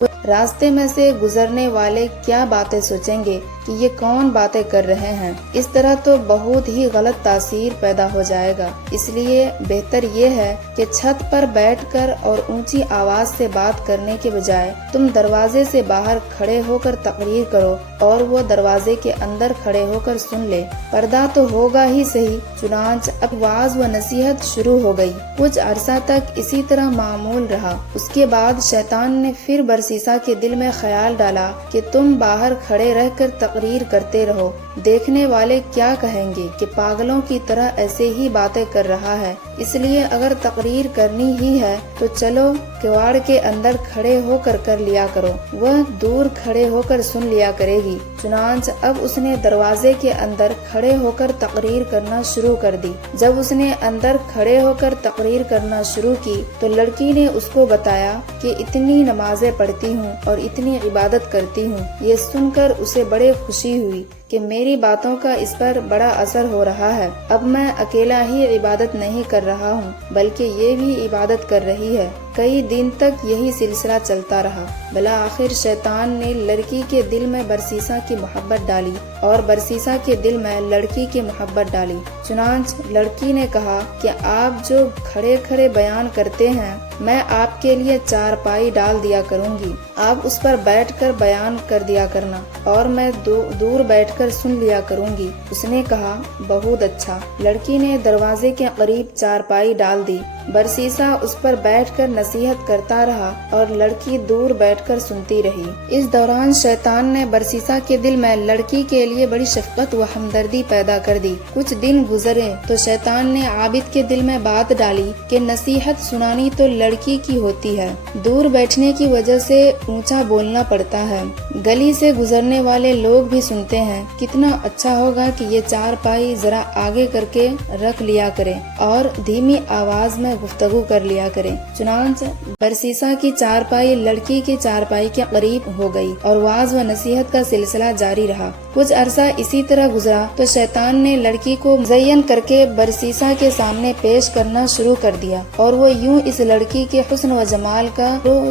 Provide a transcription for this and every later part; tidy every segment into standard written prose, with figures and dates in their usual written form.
راستے میں سے گزرنے والے کیا باتیں سوچیں گے کہ یہ کون باتیں کر رہے ہیں، اس طرح تو بہت ہی غلط تاثیر پیدا ہو جائے گا۔ اس لیے بہتر یہ ہے کہ چھت پر بیٹھ کر اور اونچی آواز سے بات کرنے کے بجائے تم دروازے سے باہر کھڑے ہو کر تقریر کرو اور وہ دروازے کے اندر کھڑے ہو کر سن لے۔ پردہ تو ہوگا ہی صحیح۔ چنانچہ اب وعظ و نصیحت شروع ہو گئی۔ کچھ عرصہ تک اسی طرح معمول رہا۔ اس کے بعد شیطان نے پھر برسیسا کے دل میں خیال ڈالا کہ تم باہر کھڑے رہ کر تقریر کرتے رہو، دیکھنے والے کیا کہیں گے کہ پاگلوں کی طرح ایسے ہی باتیں کر رہا ہے، اس لیے اگر تقریر کرنی ہی ہے تو چلو کواڑ کے اندر کھڑے ہو کر لیا کرو، وہ دور کھڑے ہو کر سن لیا کرے گی۔ چنانچہ اب اس نے دروازے کے اندر کھڑے ہو کر تقریر کرنا شروع کر دی۔ جب اس نے اندر کھڑے ہو کر تقریر کرنا شروع کی تو لڑکی نے اس کو بتایا کہ اتنی نمازیں پڑھتی ہوں اور اتنی عبادت کرتی ہوں۔ یہ سن کر اسے بڑے خوشی ہوئی کہ میری باتوں کا اس پر بڑا اثر ہو رہا ہے۔ اب میں اکیلا ہی عبادت نہیں کر رہا ہوں بلکہ یہ بھی عبادت کر رہی ہے۔ کئی دن تک یہی سلسلہ چلتا رہا۔ بالآخر شیطان نے لڑکی کے دل میں برسیسا کی محبت ڈالی اور برسیسا کے دل میں لڑکی کی محبت ڈالی۔ چنانچہ لڑکی نے کہا کہ آپ جو کھڑے کھڑے بیان کرتے ہیں، میں آپ کے لیے چارپائی ڈال دیا کروں گی، آپ اس پر بیٹھ کر بیان کر دیا کرنا اور میں دور بیٹھ کر سن لیا کروں گی۔ اس نے کہا بہت اچھا۔ لڑکی نے دروازے کے قریب چارپائی ڈال دی۔ برسیسا اس پر بیٹھ کر نصیحت کرتا رہا اور لڑکی دور بیٹھ کر سنتی رہی۔ اس دوران شیطان نے برسیسا کے دل میں لڑکی کے لیے بڑی شفقت و ہمدردی پیدا کر دی۔ کچھ دن گزرے تو شیطان نے عابد کے دل میں بات ڈالی کہ نصیحت سنانی تو لڑکی کی ہوتی ہے، دور بیٹھنے کی وجہ سے اونچا بولنا پڑتا ہے، گلی سے گزرنے والے لوگ بھی سنتے ہیں، کتنا اچھا ہوگا کہ یہ چارپائی ذرا آگے کر کے رکھ لیا کرے اور دھیمی آواز میں گفتگو کر لیا کرے۔ چنانچہ برسیسا کی چارپائی لڑکی کی چارپائی کے قریب ہو گئی اور وعظ و نصیحت کا سلسلہ جاری رہا۔ کچھ عرصہ اسی طرح گزرا تو شیطان نے لڑکی کو مزین کر کے برسیسا کے سامنے پیش کرنا شروع کر دیا اور وہ یوں اس لڑکی کے حسن و جمال کا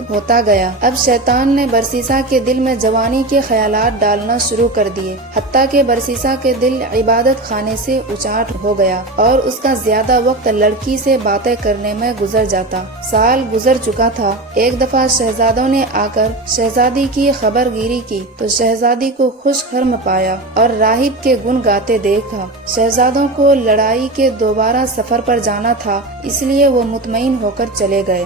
ہوتا گیا۔ اب شیطان نے برسیسا کے دل میں جوانی کے خیالات ڈالنا شروع کر دیے، حتیٰ کہ برسیسا کے دل عبادت خانے سے اچاٹ ہو گیا اور اس کا زیادہ وقت لڑکی سے باتیں کرنے میں گزر جاتا۔ سال گزر چکا تھا۔ ایک دفعہ شہزادوں نے آ کر شہزادی کی خبر گیری کی تو شہزادی کو خوش خرم پایا اور راہب کے گن گاتے دیکھا۔ شہزادوں کو لڑائی کے دوبارہ سفر پر جانا تھا، اس لیے وہ مطمئن ہو کر چلے گئے۔